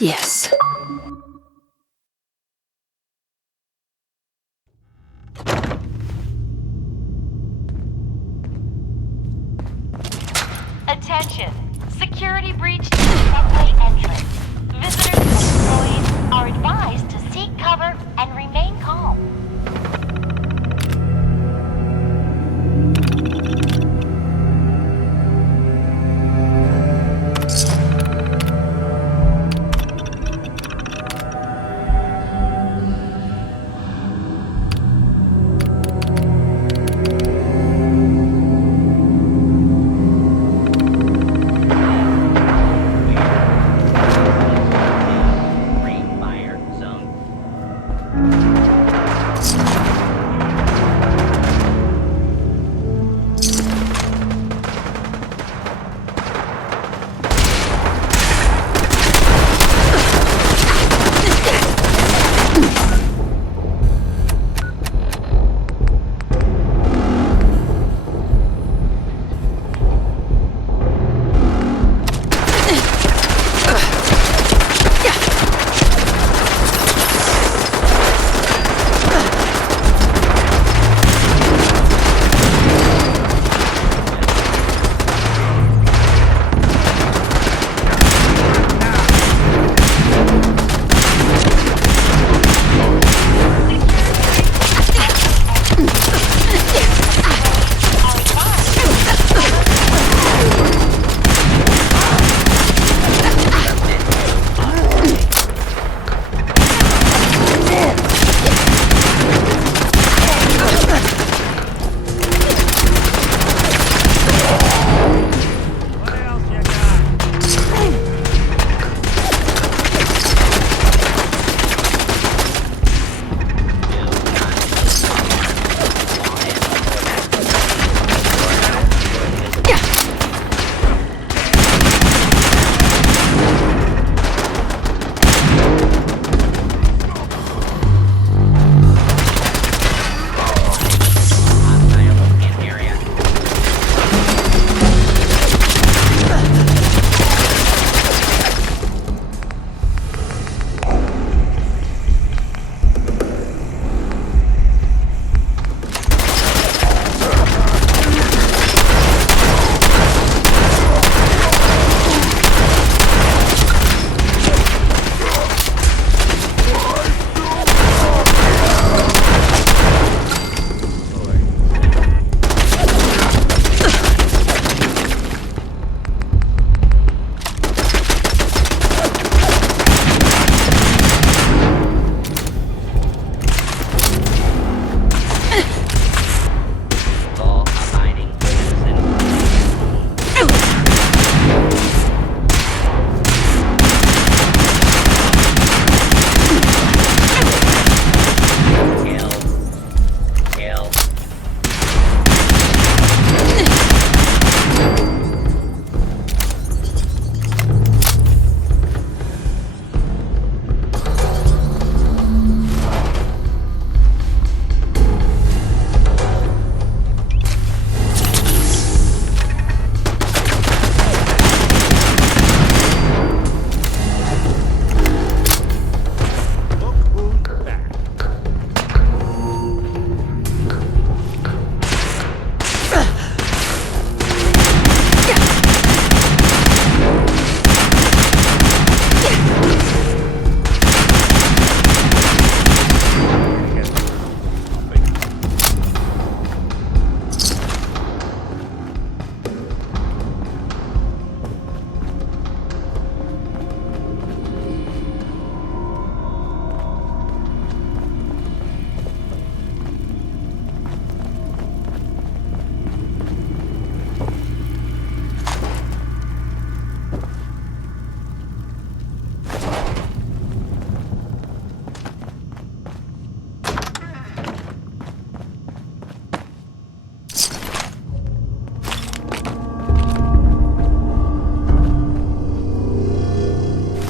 Yes. Attention! Security breach to the subway entrance. Visitors and employees are advised to seek cover and remain calm.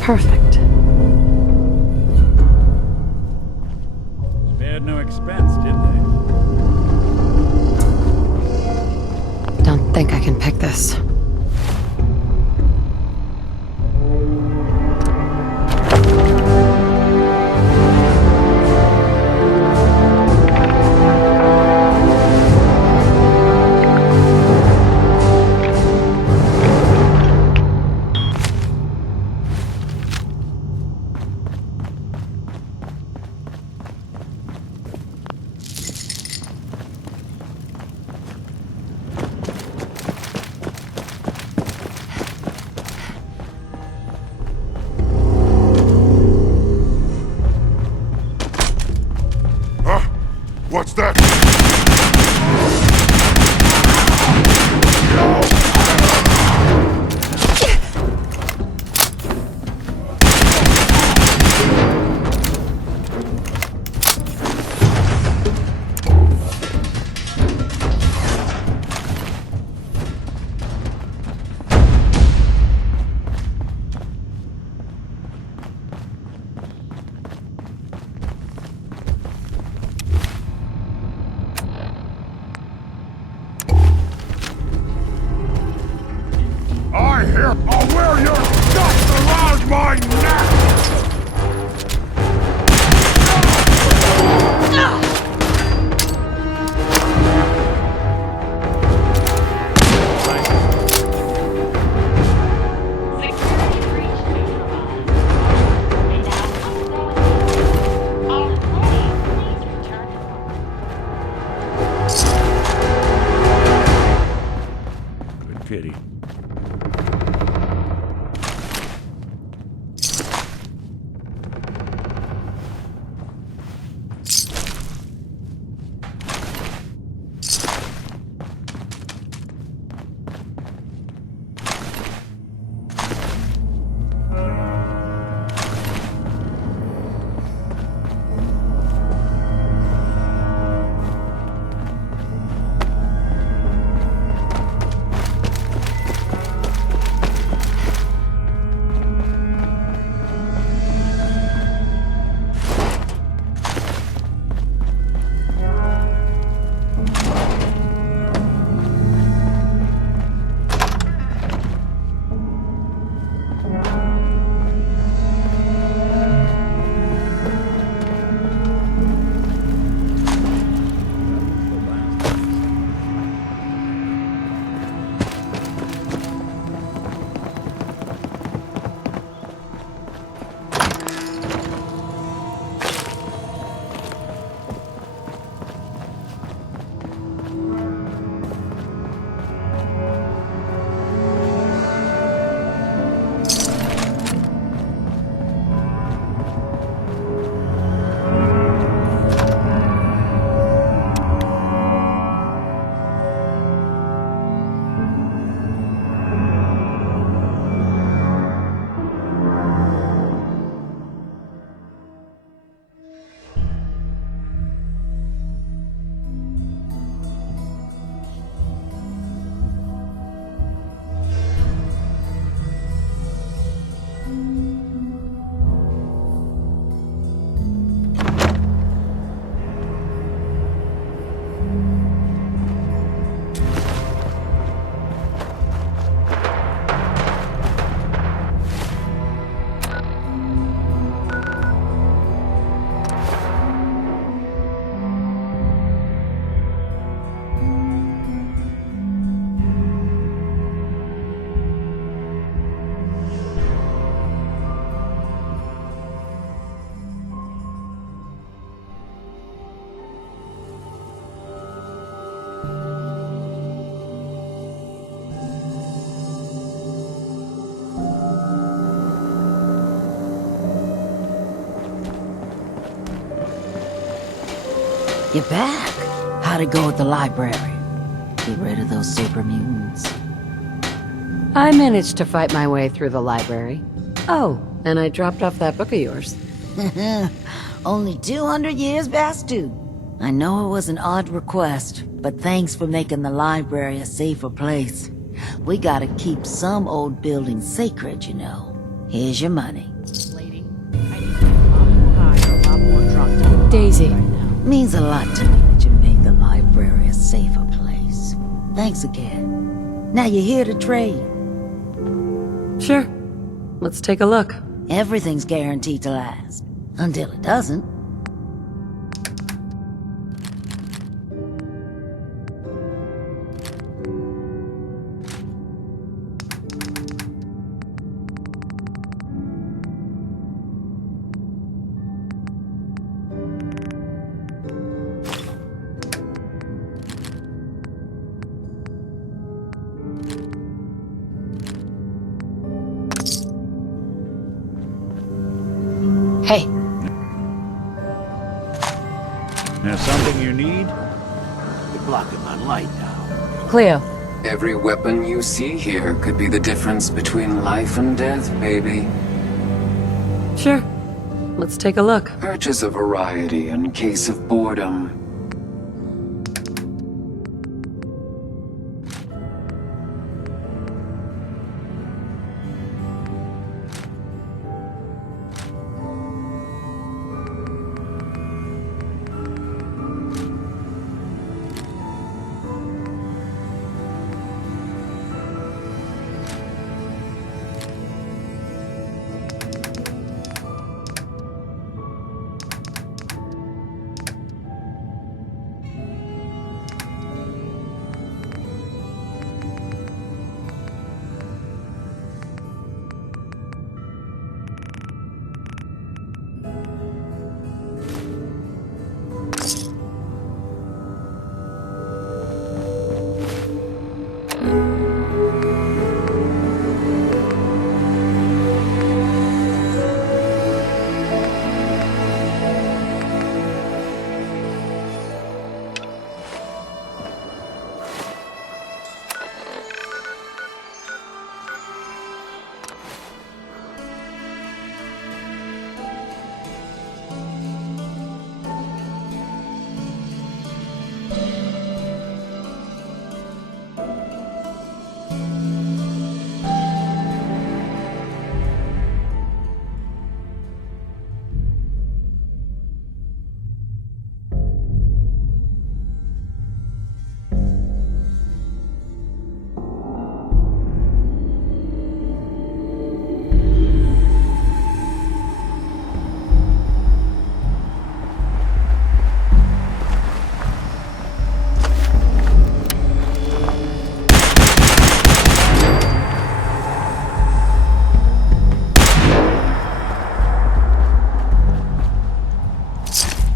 Perfect. Spared no expense, did they? Don't think I can pick this. What's that? I hear I'll wear your guts around my neck! Security breach neutralized. And now all employees, please return to work. Good kitty. You're back. How'd it go at the library? Get rid of those super mutants. I managed to fight my way through the library. Oh, and I dropped off that book of yours. Only 200 years past due. I know it was an odd request, but thanks for making the library a safer place. We gotta keep some old buildings sacred, you know. Here's your money. Lady, I need to be a lot more high or a lot more drunk. Daisy. Right now. Means a lot to me that you made the library a safer place. Thanks again. Now you're here to trade. Sure. Let's take a look. Everything's guaranteed to last. Until it doesn't. Hey, There something you need? You're blocking my light now. Cleo. Every weapon you see here could be the difference between life and death, baby. Sure. Let's take a look. Purchase a variety in case of boredom.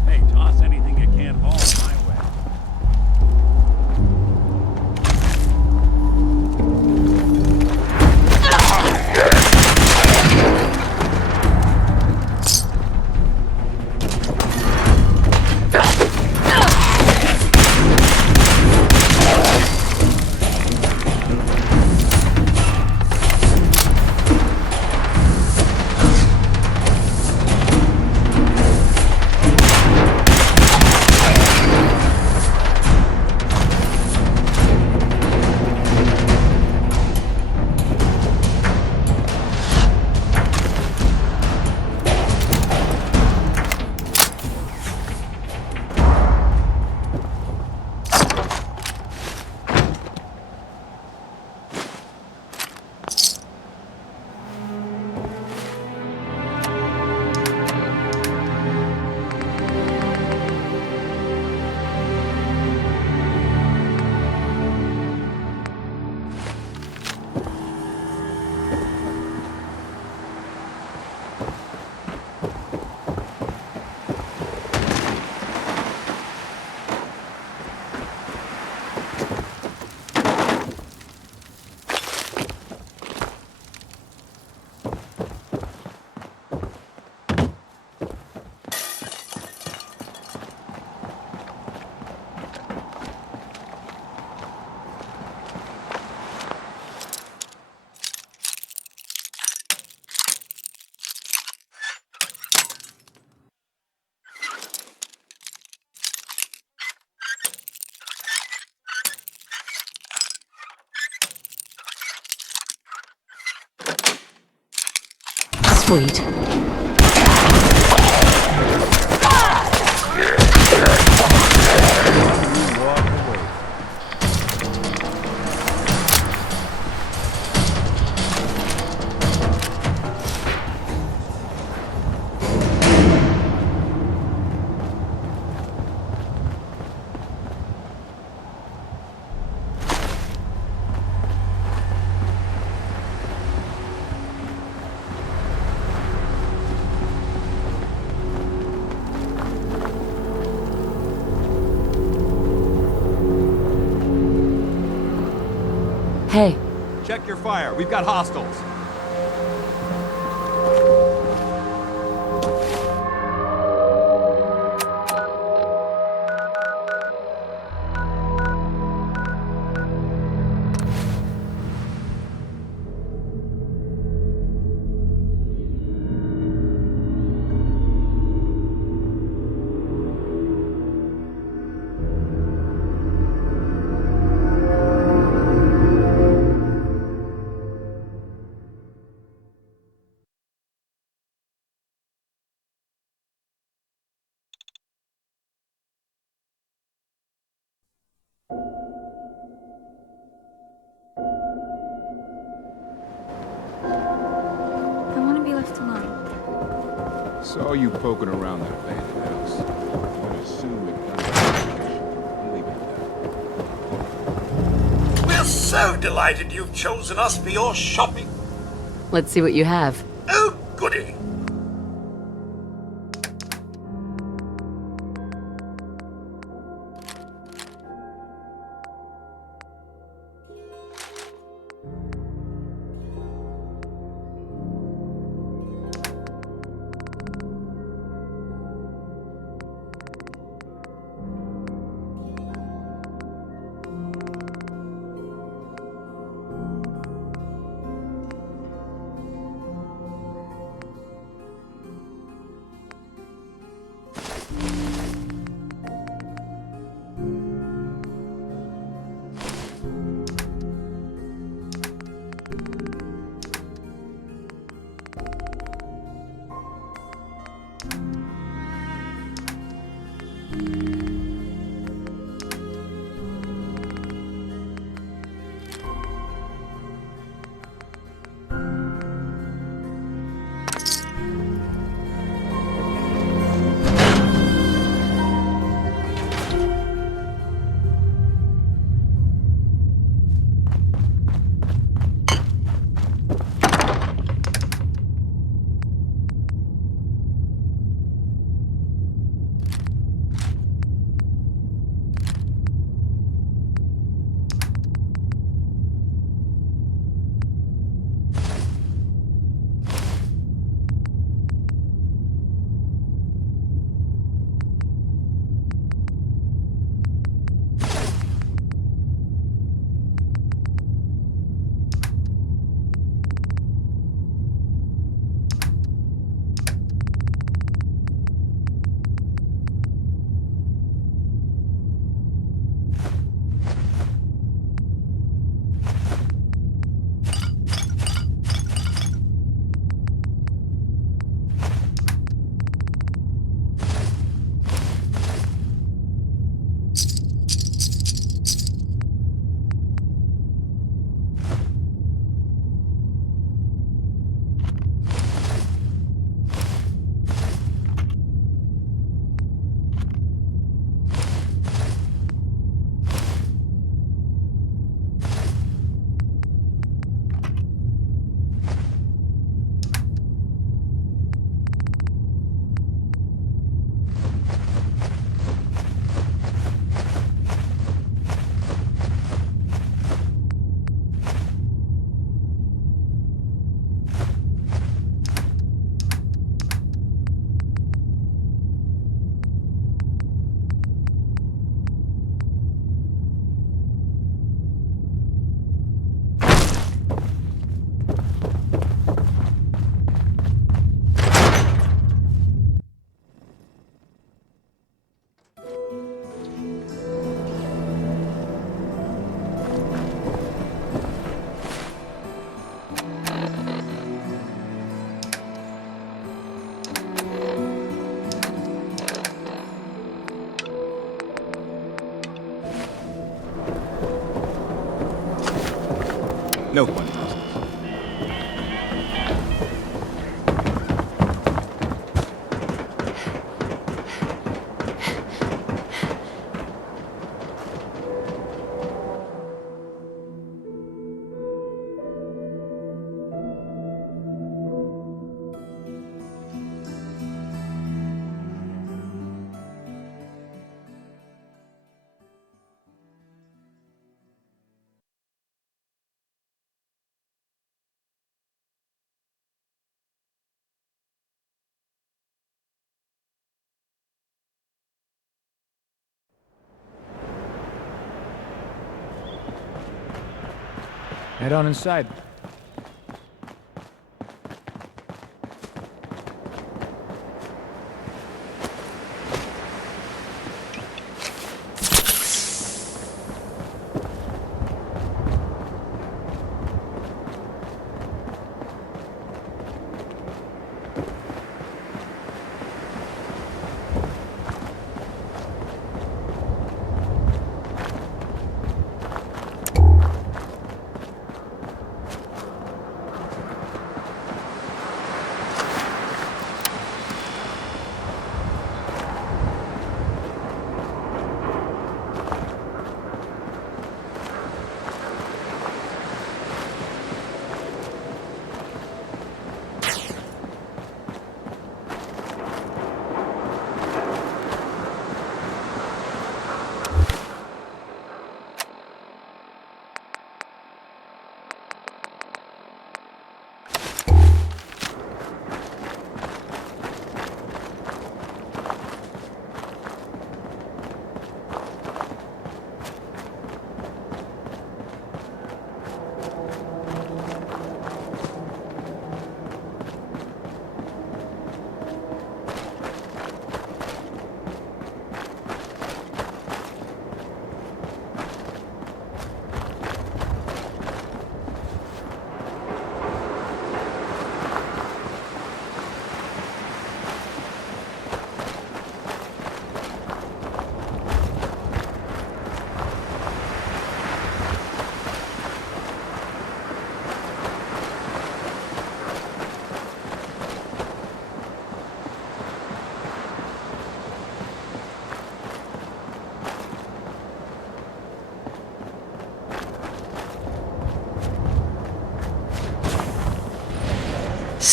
Hey, toss anything you can't haul my way. Sweet. Hey, Check your fire. We've got hostiles. Saw you poking around that abandoned house. I'd assume it got information. I'll leave it at that. We're so delighted you've chosen us for your shopping. Let's see what you have. Oh, goody. No one does. Head on inside.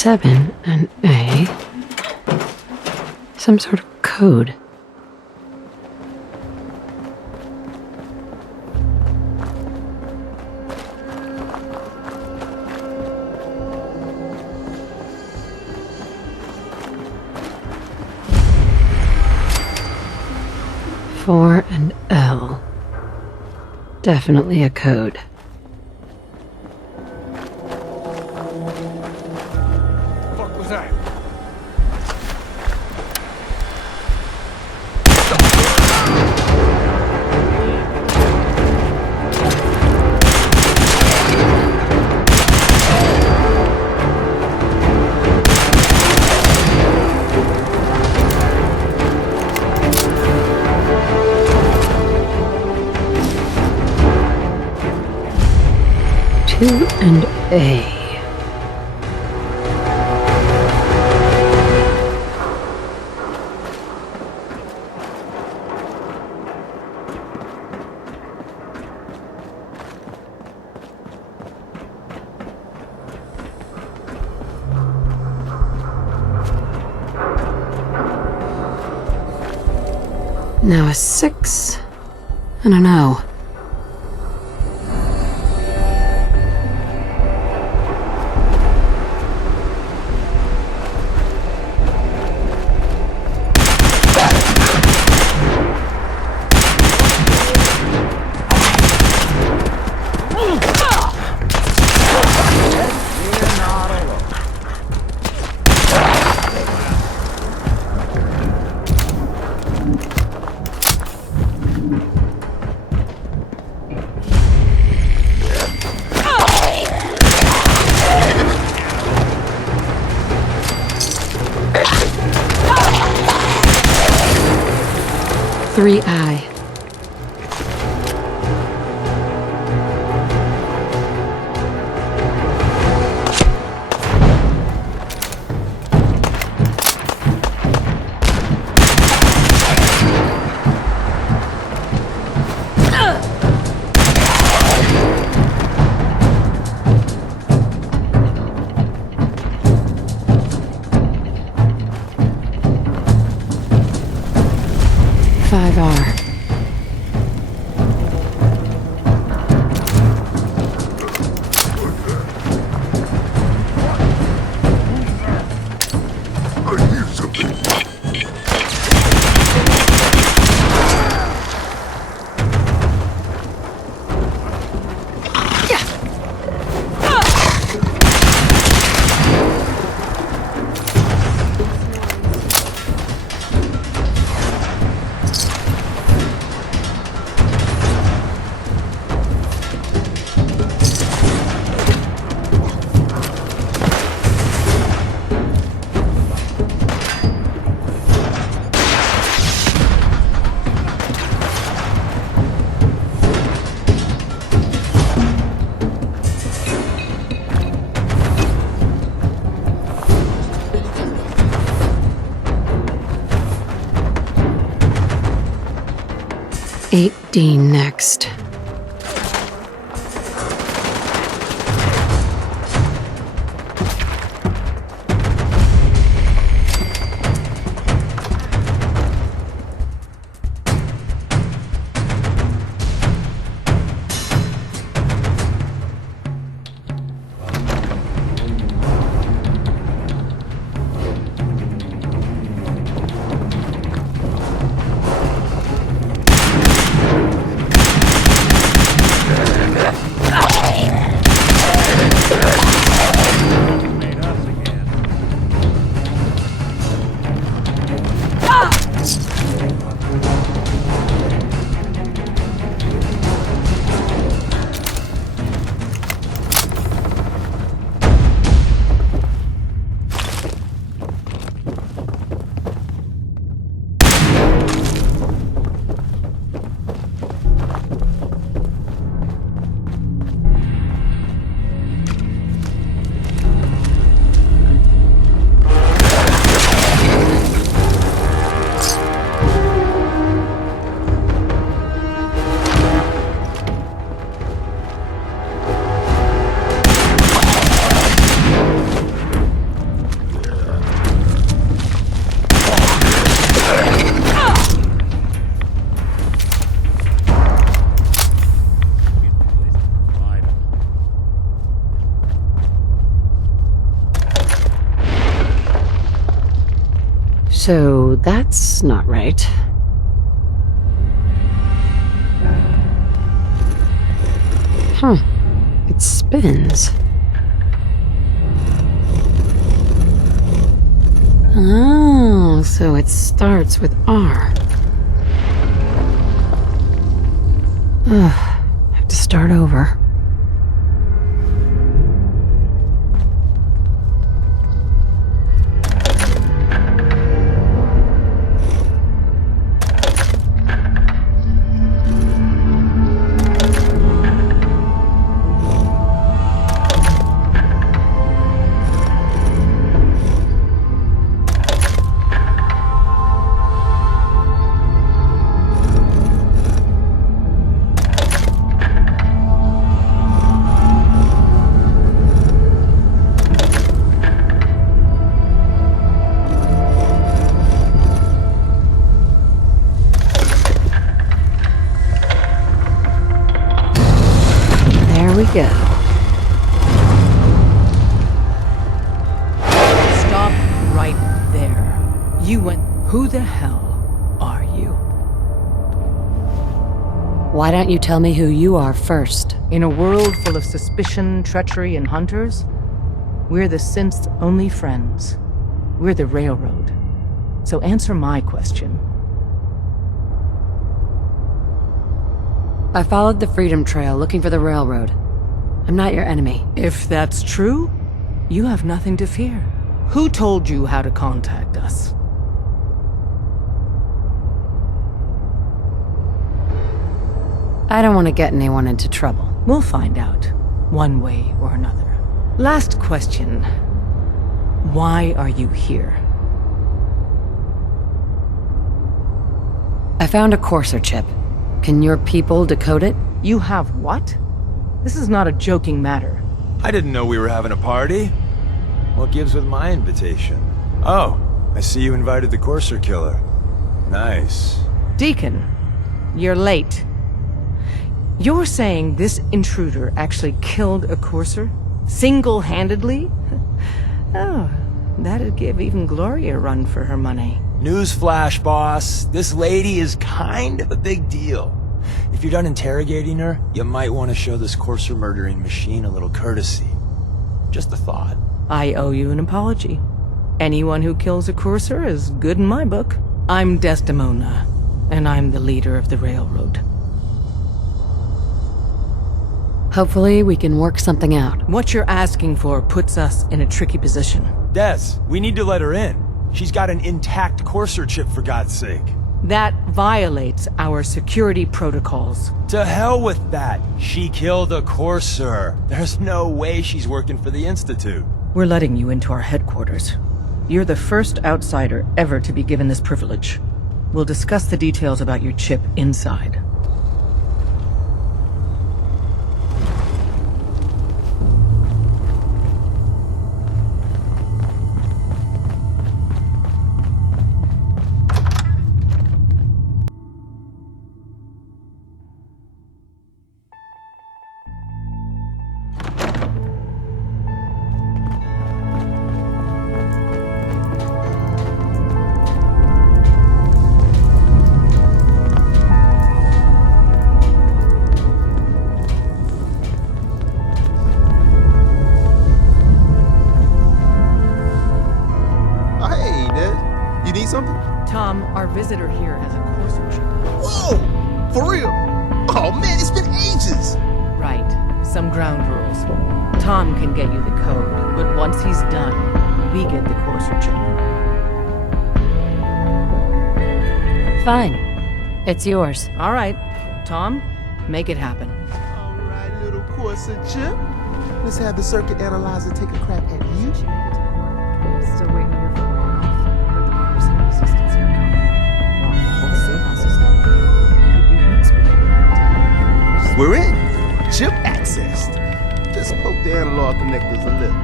7 and A. Some sort of code. Four and L. Definitely a code. What was that? Two and A. Now a 6 and an O. Three I. Five R. Eight D next. So that's not right. It spins. Oh, so it starts with R. Have to start over. Go. Stop right there. You went. Who the hell are you? Why don't you tell me who you are first? In a world full of suspicion, treachery, and hunters, we're the synth's only friends. We're the Railroad. So answer my question. I followed the Freedom Trail looking for the Railroad. I'm not your enemy. If that's true, you have nothing to fear. Who told you how to contact us? I don't want to get anyone into trouble. We'll find out, one way or another. Last question. Why are you here? I found a Courser chip. Can your people decode it? You have what? This is not a joking matter. I didn't know we were having a party. What gives with my invitation? Oh, I see you invited the Courser killer. Nice. Deacon, you're late. You're saying this intruder actually killed a Courser? Single-handedly? Oh, that'd give even Gloria a run for her money. Newsflash, boss. This lady is kind of a big deal. If you're done interrogating her, you might want to show this Courser murdering machine a little courtesy. Just a thought. I owe you an apology. Anyone who kills a Courser is good in my book. I'm Desdemona, and I'm the leader of the Railroad. Hopefully we can work something out. What you're asking for puts us in a tricky position. Des, we need to let her in. She's got an intact Courser chip, for God's sake. That violates our security protocols. To hell with that. She killed a Courser. There's no way she's working for the Institute. We're letting you into our headquarters. You're the first outsider ever to be given this privilege. We'll discuss the details about your chip inside. Tom, our visitor here has a Courser chip. Whoa! For real? Oh man, it's been ages! Right. Some ground rules. Tom can get you the code, but once he's done, we get the Courser chip. Fine. It's yours. All right. Tom, make it happen. Alright, little Courser chip. Let's have the circuit analyzer take a crack at you. Still waiting here for but the virus and resistance here come. Well, the safe system. Could be weeks before we have We're in. Chip accessed. Just poke the analog connectors a little.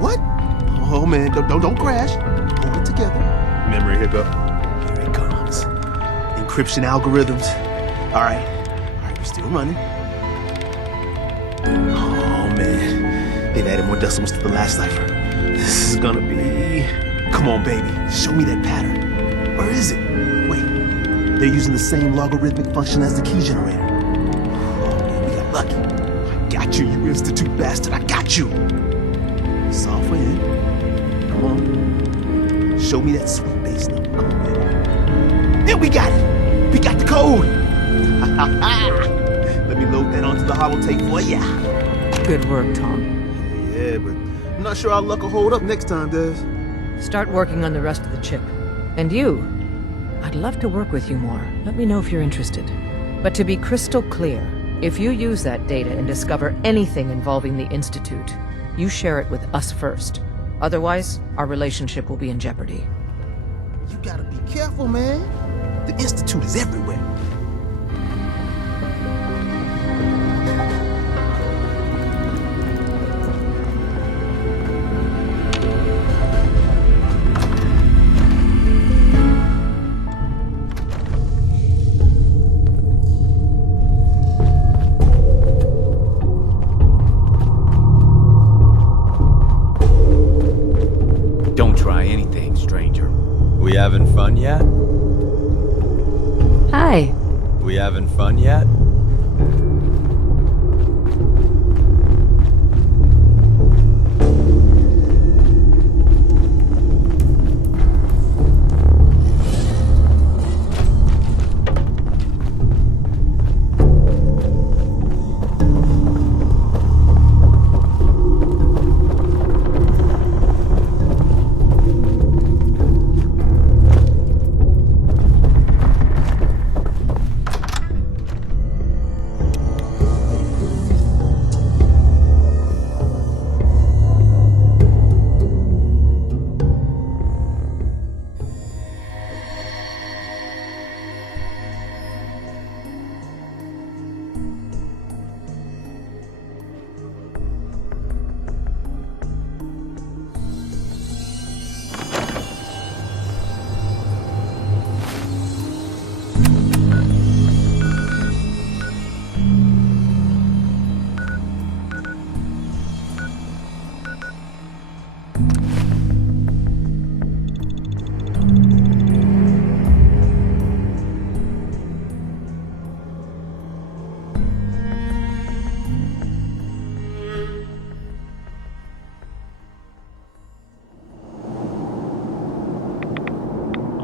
What? Oh man, don't crash. Hold it together. Memory hiccup. Here it comes. Encryption algorithms. Alright, we're still running. Oh man, they've added more decimals to the last cipher. This is gonna be Come on, baby. Show me that pattern. Or is it? Wait. They're using the same logarithmic function as the key generator. Oh, man, we got lucky. I got you, you Institute bastard. I got you. Solve for him. Come on. Show me that sweet bass number. Come on, baby. Then we got it. We got the code. Let me load that onto the holotape for ya. Good work, Tom. Yeah, but I'm not sure our luck will hold up next time, Des. Start working on the rest of the chip. And you, I'd love to work with you more. Let me know if you're interested. But to be crystal clear, if you use that data and discover anything involving the Institute, you share it with us first. Otherwise, our relationship will be in jeopardy. You gotta be careful, man. The Institute is everywhere. Don't try anything, stranger. We having fun yet? Hi. We having fun yet?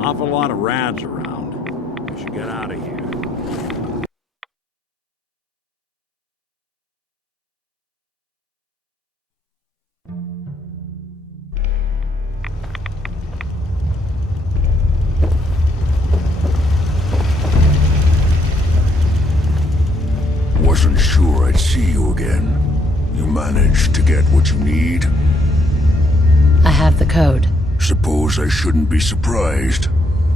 Awful lot of rats around. We should get out of here. Wasn't sure I'd see you again. You managed to get what you need? I have the code. Suppose I shouldn't be surprised.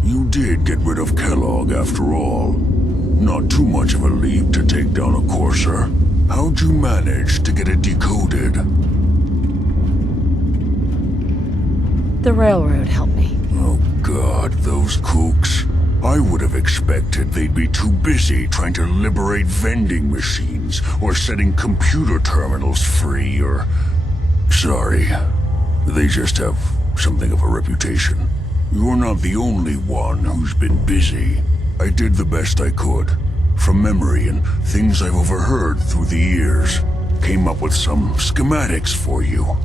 You did get rid of Kellogg after all. Not too much of a leap to take down a Courser. How'd you manage to get it decoded? The railroad helped me. Oh God, those kooks. I would have expected they'd be too busy trying to liberate vending machines or setting computer terminals free or... Sorry. They just have something of a reputation. You're not the only one who's been busy. I did the best I could. From memory and things I've overheard through the years. Came up with some schematics for you.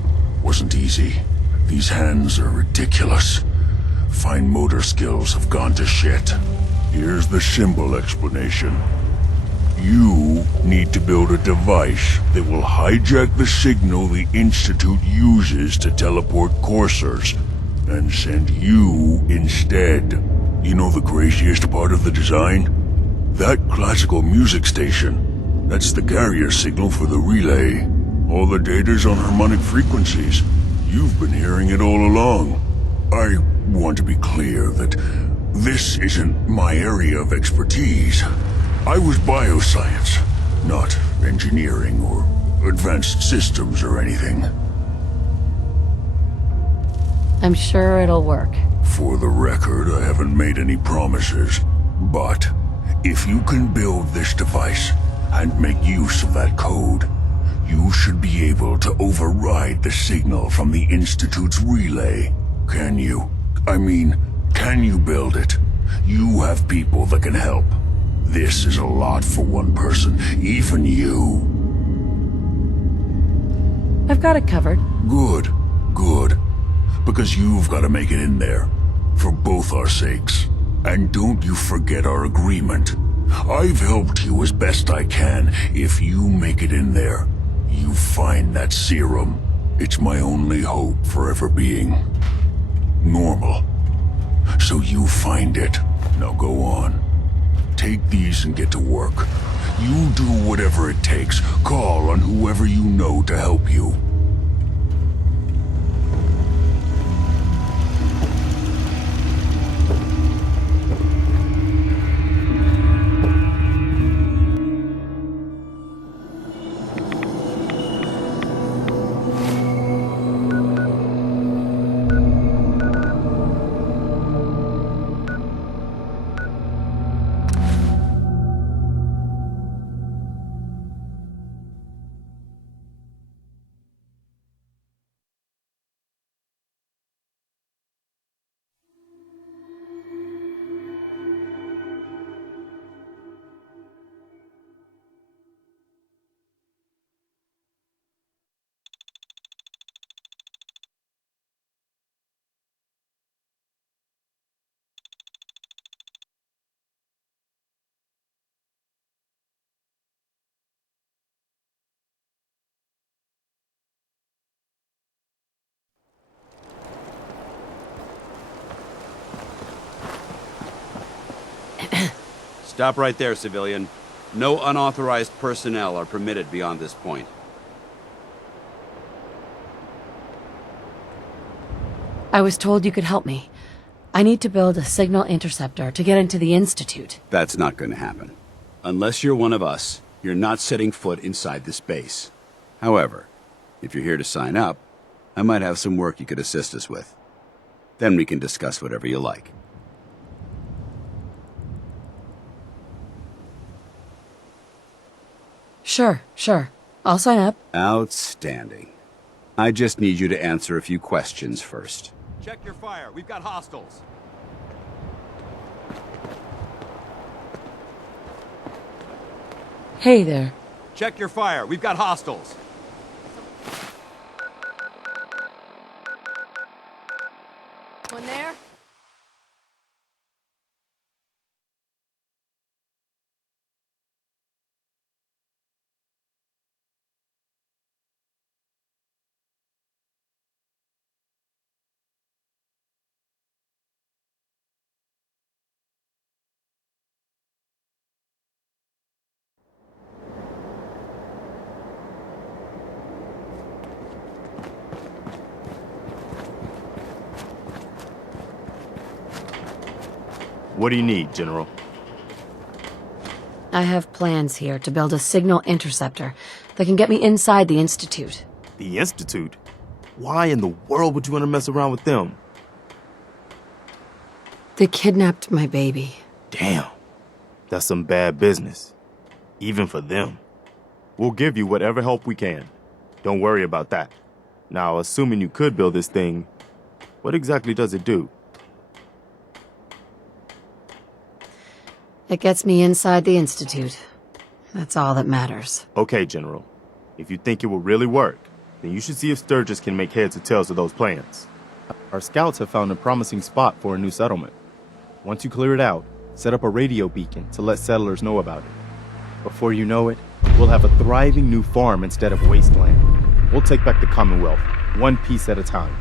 Wasn't easy. These hands are ridiculous. Fine motor skills have gone to shit. Here's the simple explanation. You need to build a device that will hijack the signal the Institute uses to teleport coursers, and send you instead. You know the craziest part of the design? That classical music station. That's the carrier signal for the relay. All the data's on harmonic frequencies. You've been hearing it all along. I want to be clear that this isn't my area of expertise. I was bioscience, not engineering or advanced systems or anything. I'm sure it'll work. For the record, I haven't made any promises, but if you can build this device and make use of that code, you should be able to override the signal from the Institute's relay. Can you? I mean, can you build it? You have people that can help. This is a lot for one person, even you. I've got it covered. Good, good. Because you've got to make it in there. For both our sakes. And don't you forget our agreement. I've helped you as best I can. If you make it in there, you find that serum. It's my only hope for ever being normal. So you find it. Now go on. Take these and get to work. You do whatever it takes. Call on whoever you know to help you. Stop right there, civilian. No unauthorized personnel are permitted beyond this point. I was told you could help me. I need to build a signal interceptor to get into the Institute. That's not going to happen. Unless you're one of us, you're not setting foot inside this base. However, if you're here to sign up, I might have some work you could assist us with. Then we can discuss whatever you like. Sure. I'll sign up. Outstanding. I just need you to answer a few questions first. Check your fire. We've got hostiles. Hey there. Check your fire. We've got hostiles. One there? What do you need, General? I have plans here to build a signal interceptor that can get me inside the Institute. The Institute? Why in the world would you want to mess around with them? They kidnapped my baby. Damn. That's some bad business. Even for them. We'll give you whatever help we can. Don't worry about that. Now, assuming you could build this thing, what exactly does it do? It gets me inside the Institute. That's all that matters. Okay, General. If you think it will really work, then you should see if Sturgis can make heads or tails of those plans. Our scouts have found a promising spot for a new settlement. Once you clear it out, set up a radio beacon to let settlers know about it. Before you know it, we'll have a thriving new farm instead of wasteland. We'll take back the Commonwealth, one piece at a time.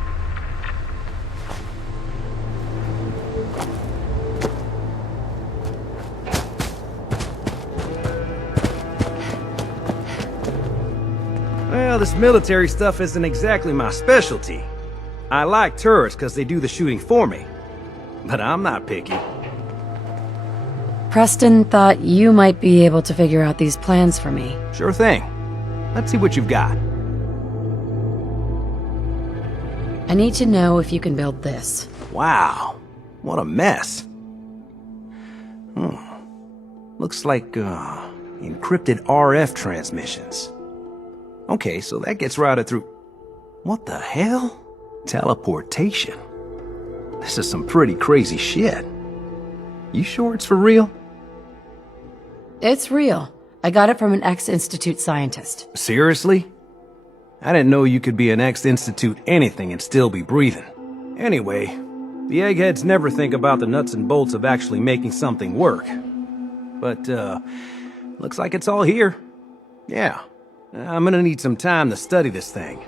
Well, this military stuff isn't exactly my specialty. I like tourists because they do the shooting for me. But I'm not picky. Preston thought you might be able to figure out these plans for me. Sure thing. Let's see what you've got. I need to know if you can build this. Wow, what a mess. Looks like, encrypted RF transmissions. Okay, so that gets routed through... What the hell? Teleportation. This is some pretty crazy shit. You sure it's for real? It's real. I got it from an ex-Institute scientist. Seriously? I didn't know you could be an ex-Institute anything and still be breathing. Anyway, the eggheads never think about the nuts and bolts of actually making something work. But, looks like it's all here. Yeah, I'm gonna need some time to study this thing.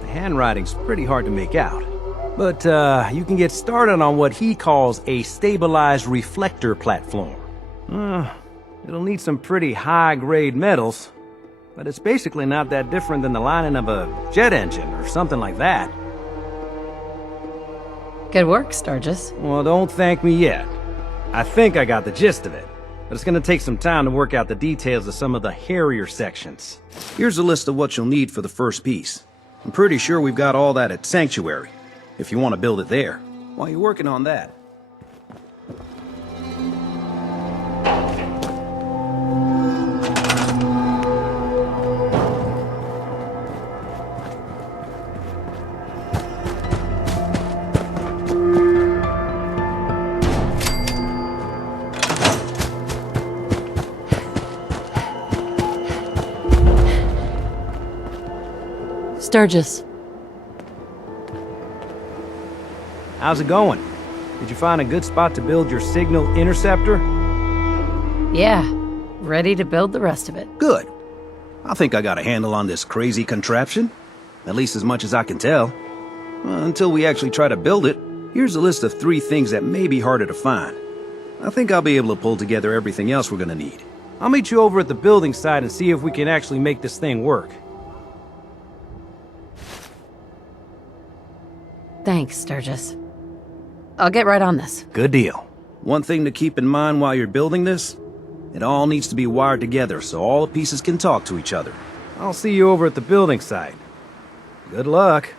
The handwriting's pretty hard to make out. But, you can get started on what he calls a stabilized reflector platform. It'll need some pretty high-grade metals, but it's basically not that different than the lining of a jet engine or something like that. Good work, Sturgis. Well, don't thank me yet. I think I got the gist of it, but it's gonna take some time to work out the details of some of the hairier sections. Here's a list of what you'll need for the first piece. I'm pretty sure we've got all that at Sanctuary, if you want to build it there. While you're working on that, Sturgis. how's it going? Did you find a good spot to build your signal interceptor? Yeah, ready to build the rest of it. Good. I think I got a handle on this crazy contraption. At least as much as I can tell. Until we actually try to build it, here's a list of 3 things that may be harder to find. I think I'll be able to pull together everything else we're gonna need. I'll meet you over at the building site and see if we can actually make this thing work. Thanks, Sturgis. I'll get right on this. Good deal. One thing to keep in mind while you're building this, it all needs to be wired together so all the pieces can talk to each other. I'll see you over at the building site. Good luck.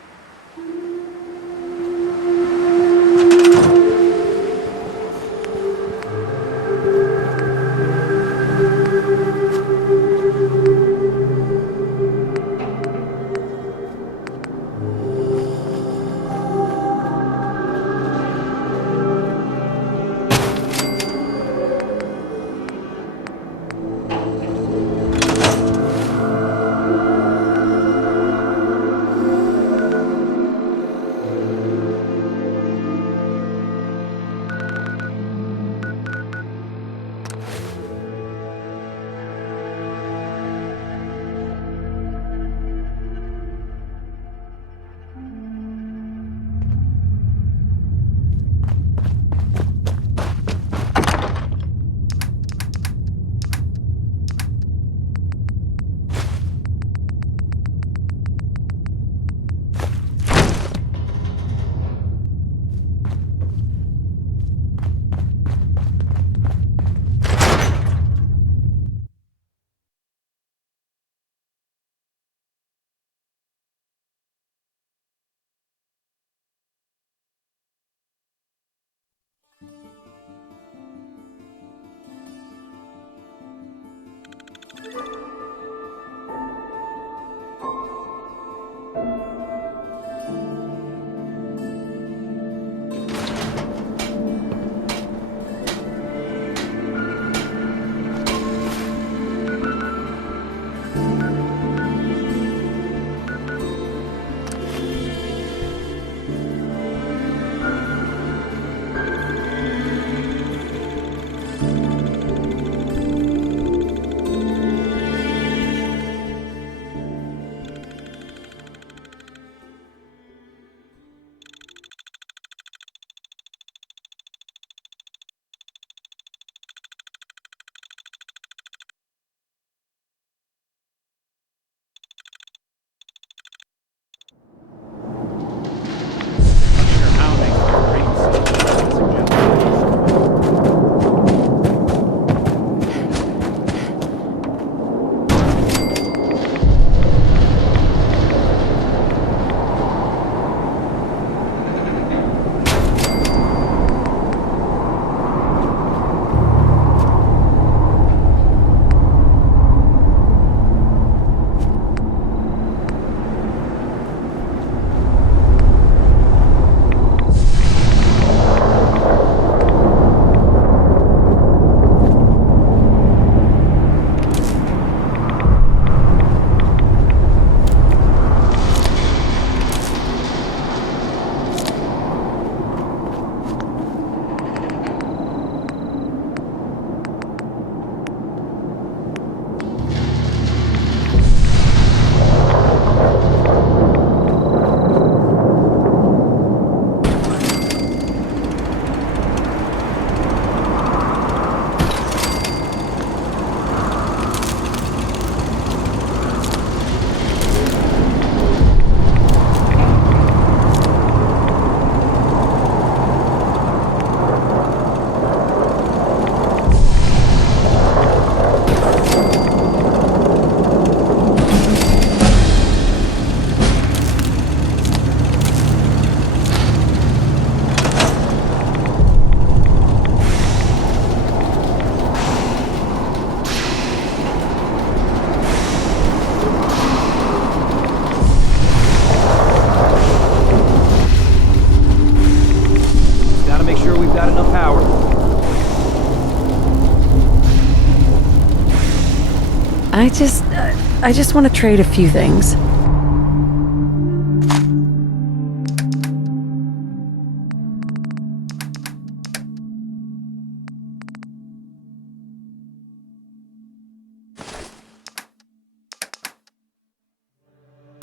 I just want to trade a few things.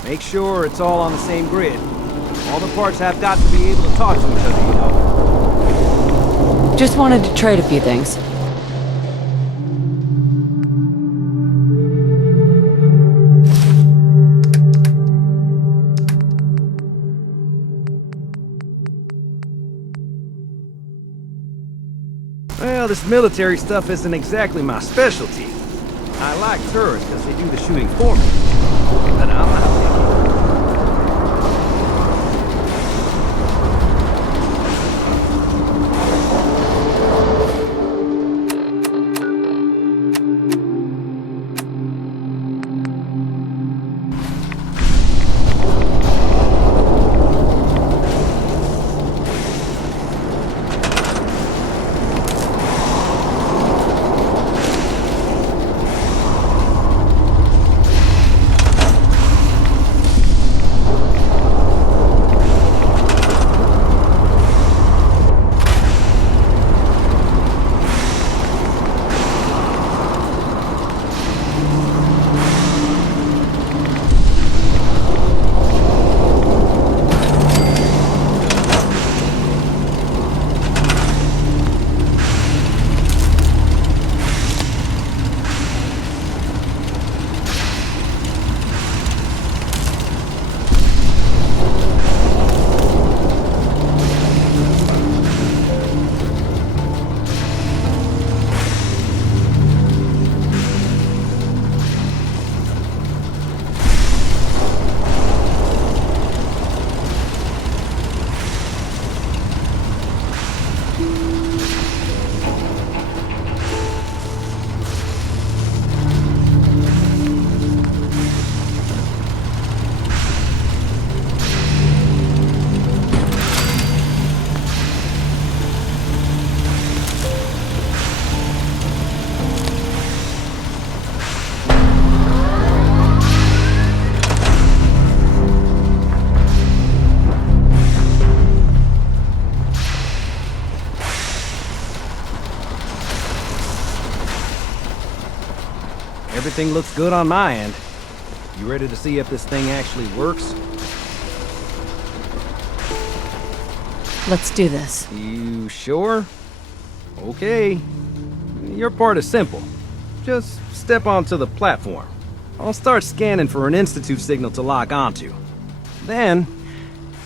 Make sure it's all on the same grid. All the parts have got to be able to talk to each other, you know. Just wanted to trade a few things. Well, this military stuff isn't exactly my specialty. I like tourists because they do the shooting for me. But I'm not picky. Everything looks good on my end. You ready to see if this thing actually works? Let's do this. You sure? Okay. Your part is simple. Just step onto the platform. I'll start scanning for an Institute signal to lock onto. Then,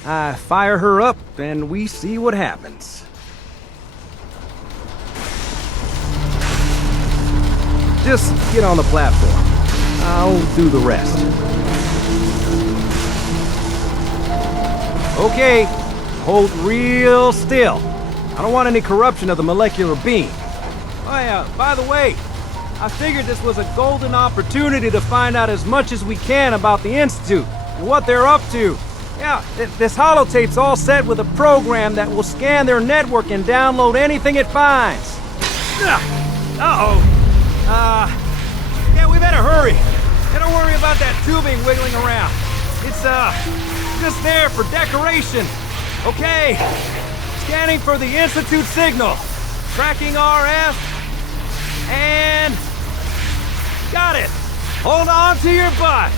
I fire her up and we see what happens. Just get on the platform. I'll do the rest. Okay, hold real still. I don't want any corruption of the molecular beam. Oh yeah, by the way, I figured this was a golden opportunity to find out as much as we can about the Institute and what they're up to. Yeah, this holotape's all set with a program that will scan their network and download anything it finds. Uh-oh. Yeah, we better hurry. And don't worry about that tubing wiggling around. It's, just there for decoration. Okay. Scanning for the Institute signal. Tracking RF. And... got it. Hold on to your butt.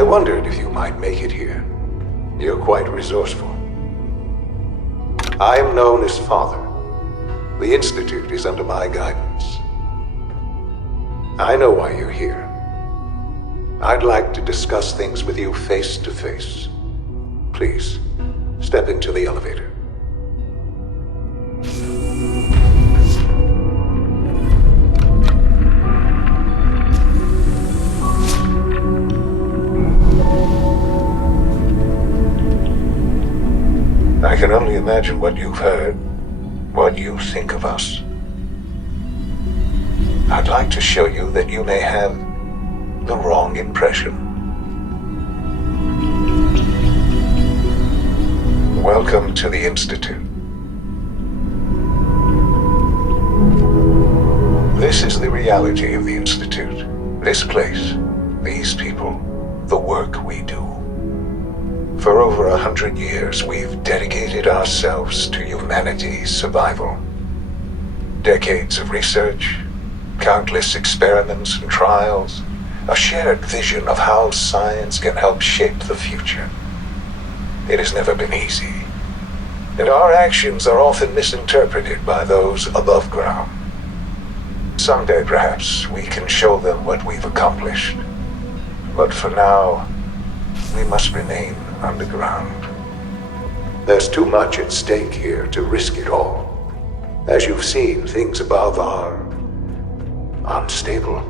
I wondered if you might make it here. You're quite resourceful. I am known as Father. The Institute is under my guidance. I know why you're here. I'd like to discuss things with you face to face. Please, step into the elevator. I can only imagine what you've heard, what you think of us. I'd like to show you that you may have the wrong impression. Welcome to the Institute. This is the reality of the Institute. This place, these people, the work we do. For over 100 years, we've dedicated ourselves to humanity's survival. Decades of research, countless experiments and trials, a shared vision of how science can help shape the future. It has never been easy, and our actions are often misinterpreted by those above ground. Someday, perhaps, we can show them what we've accomplished. But for now, we must remain underground. There's too much at stake here to risk it all. As you've seen, things above are unstable.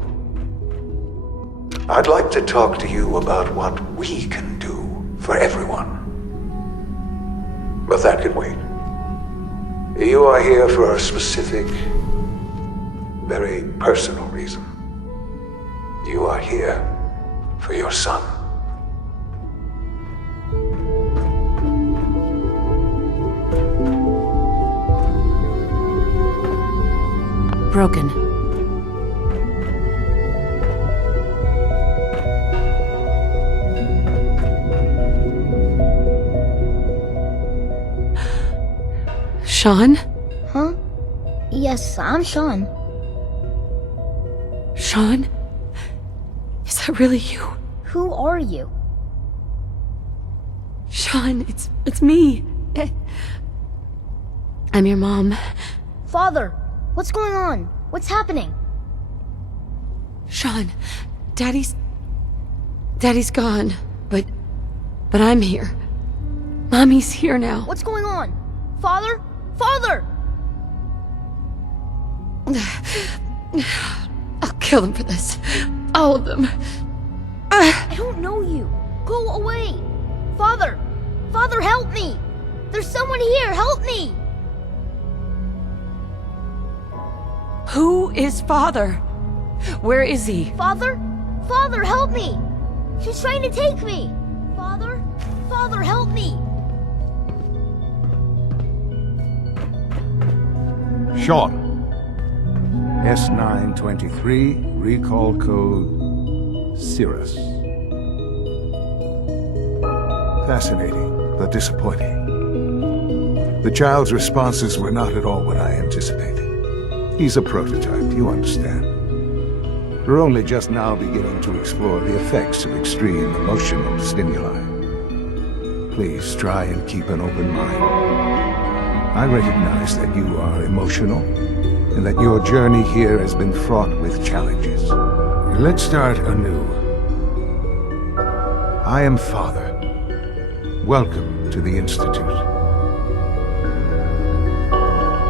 I'd like to talk to you about what we can do for everyone. But that can wait. You are here for a specific, very personal reason. You are here for your son. Broken. Sean? Huh? Yes, I'm Sean. Sean? Is that really you? Who are you? Sean, it's me. I'm your mom. Father, what's going on? What's happening? Sean, Daddy's gone, but I'm here. Mommy's here now. What's going on? Father? Father! I'll kill them for this. All of them. I don't know you. Go away. Father! Father, help me! There's someone here, help me! Who is Father? Where is he? Father? Father, help me! She's trying to take me! Father? Father, help me! Sean. S923, recall code Cirrus. Fascinating, but disappointing. The child's responses were not at all what I anticipated. He's a prototype, you understand. We're only just now beginning to explore the effects of extreme emotional stimuli. Please try and keep an open mind. I recognize that you are emotional, and that your journey here has been fraught with challenges. Let's start anew. I am Father. Welcome to the Institute.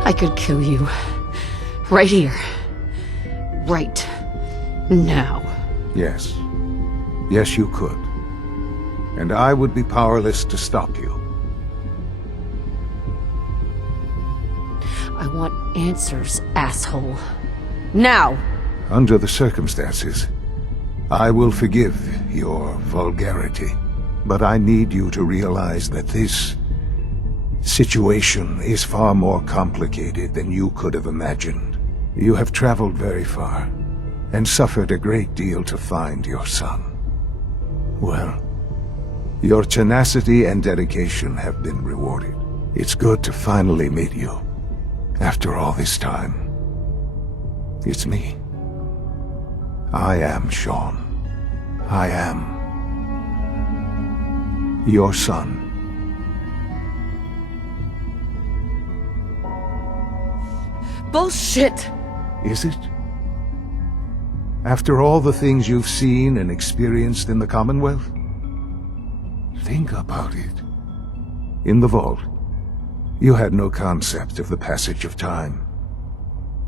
I could kill you. Right here. Right now. Yes. Yes, you could. And I would be powerless to stop you. I want answers, asshole. Now! Under the circumstances, I will forgive your vulgarity. But I need you to realize that this situation is far more complicated than you could have imagined. You have traveled very far, and suffered a great deal to find your son. Well, your tenacity and dedication have been rewarded. It's good to finally meet you. After all this time, it's me. I am Sean. I am Your son. Bullshit! Is it? After all the things you've seen and experienced in the Commonwealth? Think about it. In the vault, you had no concept of the passage of time.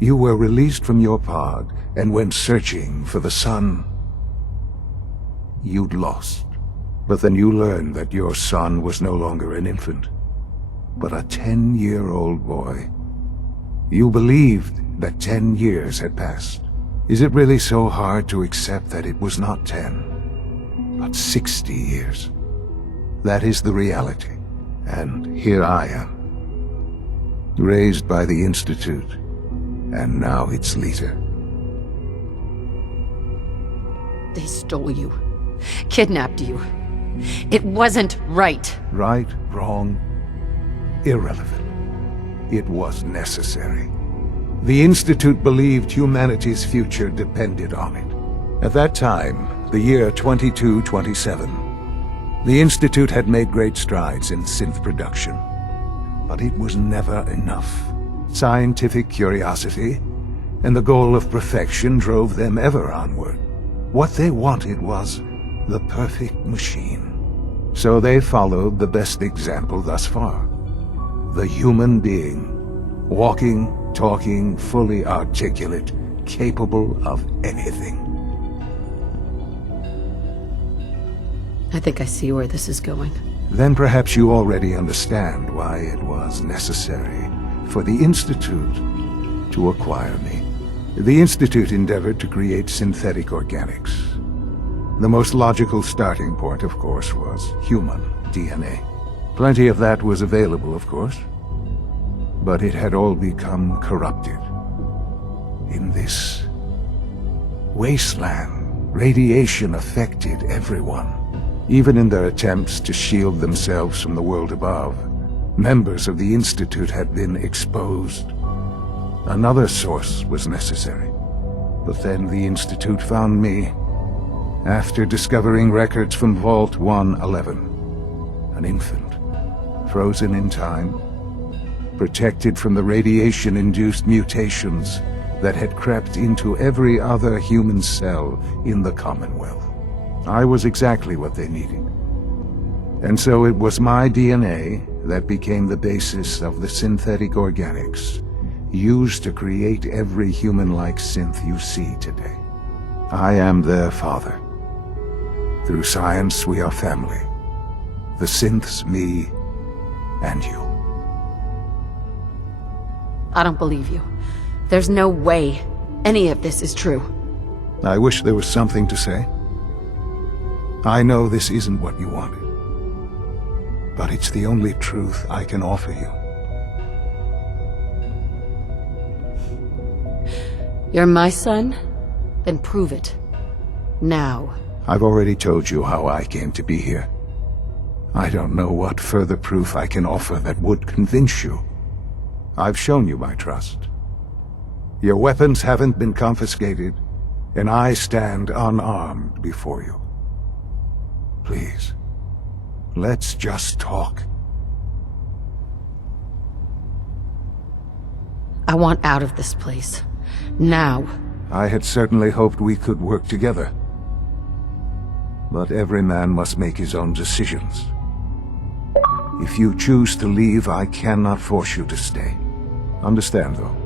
You were released from your pod and went searching for the son you'd lost. But then you learned that your son was no longer an infant, but a 10-year-old boy. You believed that 10 years had passed. Is it really so hard to accept that it was not 10, but 60 years? That is the reality. And here I am, raised by the Institute, and now its leader. They stole you. Kidnapped you. It wasn't right. Right, wrong, irrelevant. It was necessary. The Institute believed humanity's future depended on it. At that time, the year 2227, the Institute had made great strides in synth production. But it was never enough. Scientific curiosity and the goal of perfection drove them ever onward. What they wanted was the perfect machine. So they followed the best example thus far. The human being, walking, talking, fully articulate, capable of anything. I think I see where this is going. Then perhaps you already understand why it was necessary for the Institute to acquire me. The Institute endeavored to create synthetic organics. The most logical starting point, of course, was human DNA. Plenty of that was available, of course, but it had all become corrupted. In this wasteland, radiation affected everyone. Even in their attempts to shield themselves from the world above, members of the Institute had been exposed. Another source was necessary. But then the Institute found me, after discovering records from Vault 111. An infant, frozen in time, protected from the radiation-induced mutations that had crept into every other human cell in the Commonwealth. I was exactly what they needed. And so it was my DNA that became the basis of the synthetic organics used to create every human-like synth you see today. I am their father. Through science, we are family. The synths, me, and you. I don't believe you. There's no way any of this is true. I wish there was something to say. I know this isn't what you wanted, but it's the only truth I can offer you. You're my son? Then prove it. Now. I've already told you how I came to be here. I don't know what further proof I can offer that would convince you. I've shown you my trust. Your weapons haven't been confiscated, and I stand unarmed before you. Please, let's just talk. I want out of this place. Now. I had certainly hoped we could work together. But every man must make his own decisions. If you choose to leave, I cannot force you to stay. Understand, though,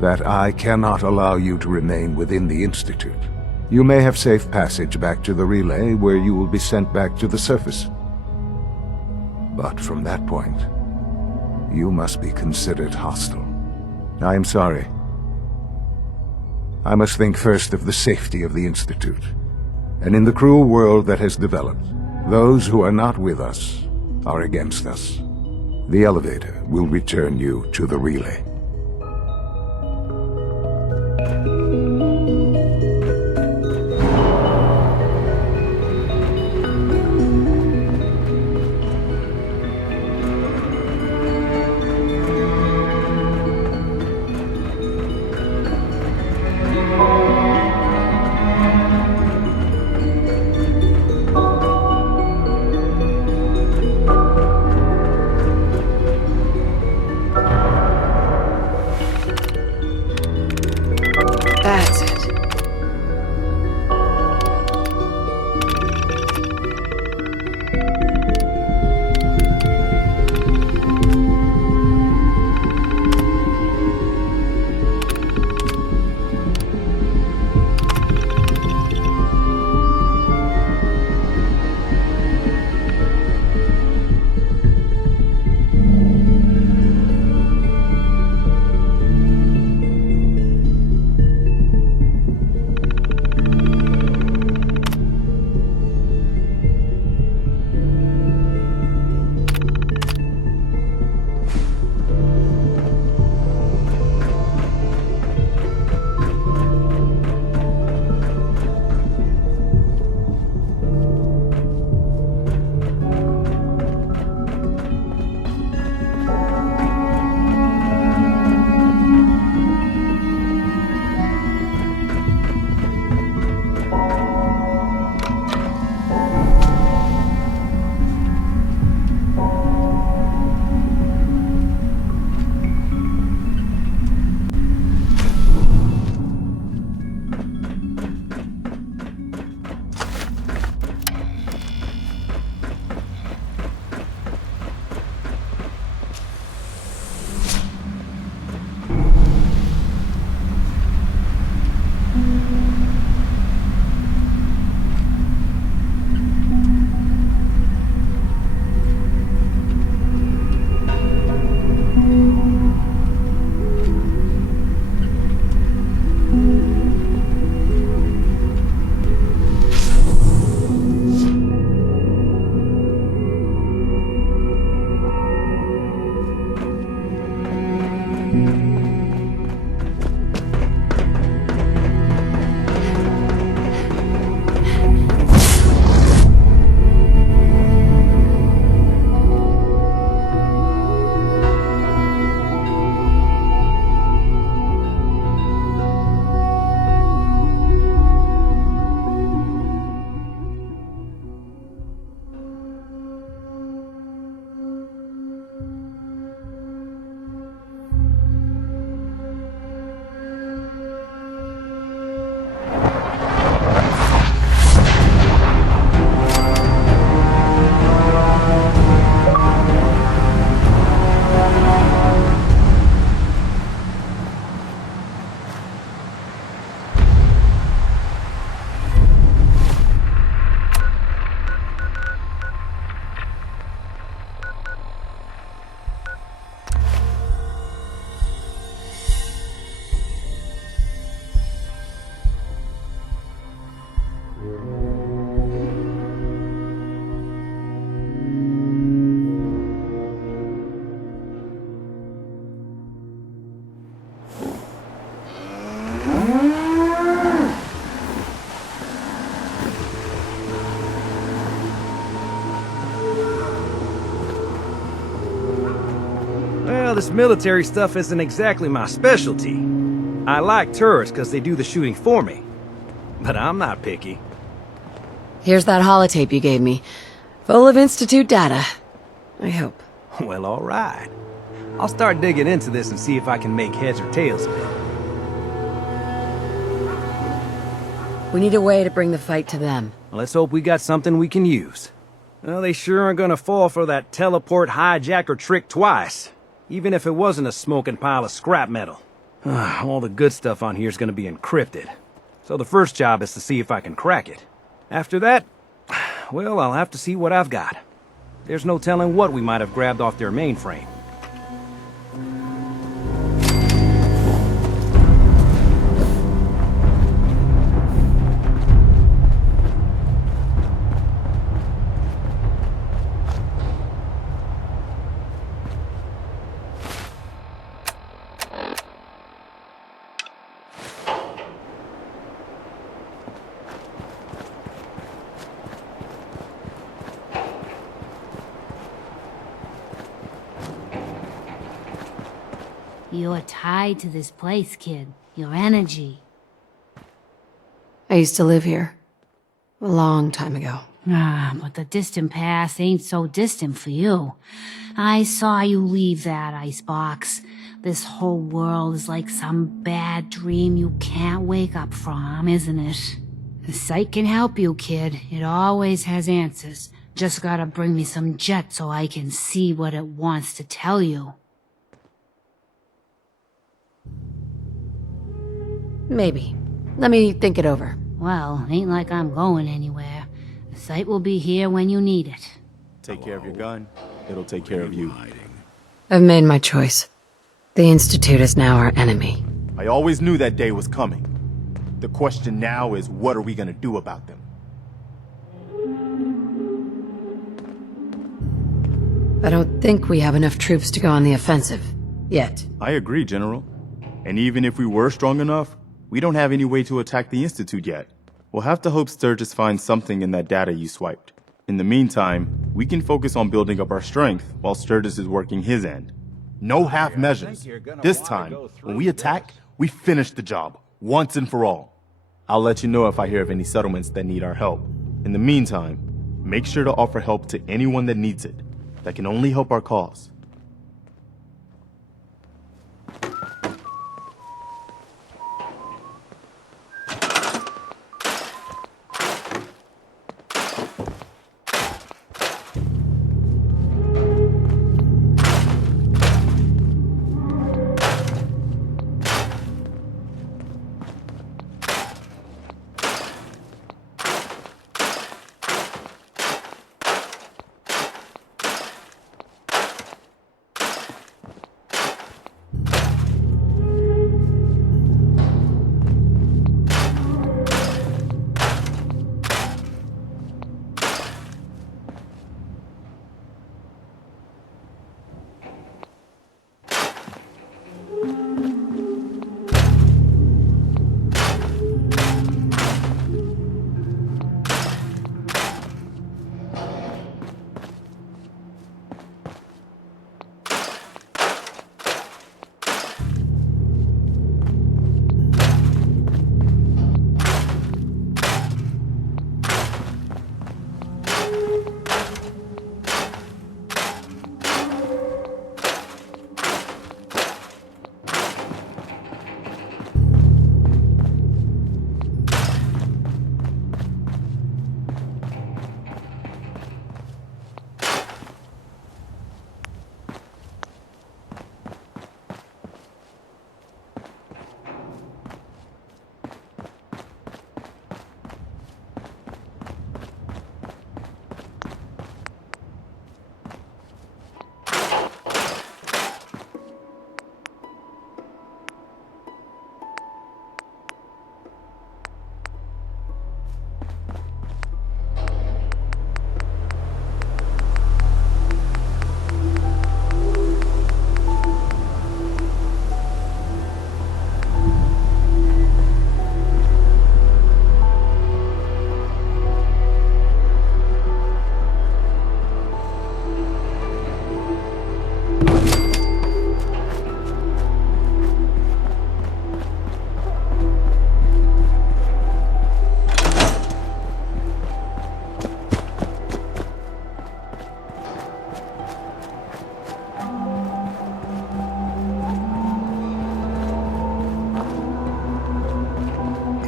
that I cannot allow you to remain within the Institute. You may have safe passage back to the relay, where you will be sent back to the surface. But from that point, you must be considered hostile. I am sorry. I must think first of the safety of the Institute. And in the cruel world that has developed, those who are not with us are against us. The elevator will return you to the relay. Well, this military stuff isn't exactly my specialty. I like turrets because they do the shooting for me. But I'm not picky. Here's that holotape you gave me. Full of Institute data. I hope. Well, all right. I'll start digging into this and see if I can make heads or tails of it. We need a way to bring the fight to them. Let's hope we got something we can use. Well, they sure aren't gonna fall for that teleport hijacker trick twice. Even if it wasn't a smoking pile of scrap metal. All the good stuff on here is gonna be encrypted. So the first job is to see if I can crack it. After that, well, I'll have to see what I've got. There's no telling what we might have grabbed off their mainframe. You're tied to this place, kid. Your energy. I used to live here. A long time ago. But the distant past ain't so distant for you. I saw you leave that icebox. This whole world is like some bad dream you can't wake up from, isn't it? The sight can help you, kid. It always has answers. Just gotta bring me some jet so I can see what it wants to tell you. Maybe. Let me think it over. Well, ain't like I'm going anywhere. The site will be here when you need it. Take care of your gun. It'll take care of you. I've made my choice. The Institute is now our enemy. I always knew that day was coming. The question now is, what are we gonna do about them? I don't think we have enough troops to go on the offensive. Yet. I agree, General. And even if we were strong enough, we don't have any way to attack the Institute yet. We'll have to hope Sturgis finds something in that data you swiped. In the meantime, we can focus on building up our strength while Sturgis is working his end. No half measures. This time, when we attack, we finish the job, once and for all. I'll let you know if I hear of any settlements that need our help. In the meantime, make sure to offer help to anyone that needs it. That can only help our cause.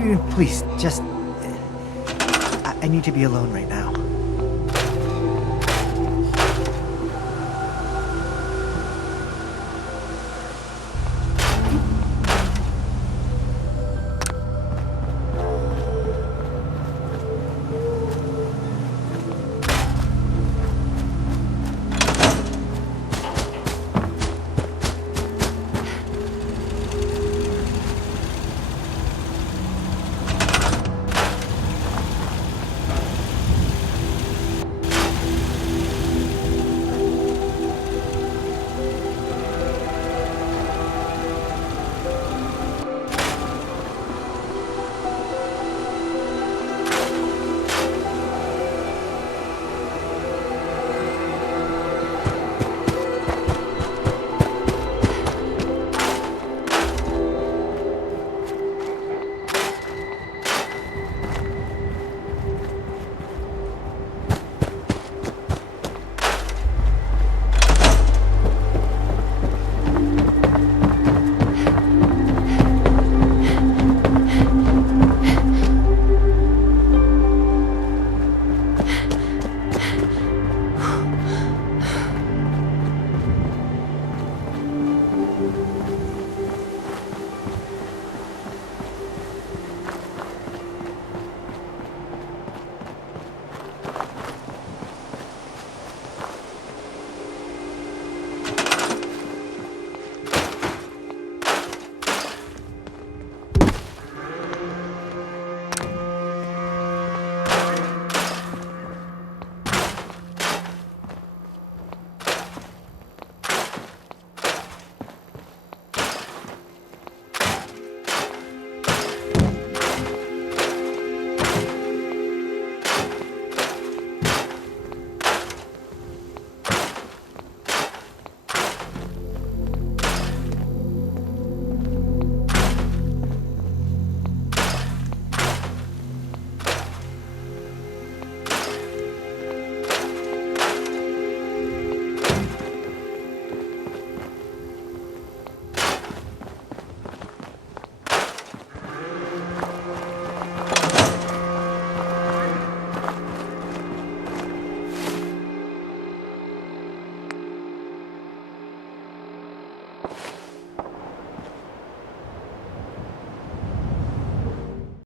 Please, just... I need to be alone right now.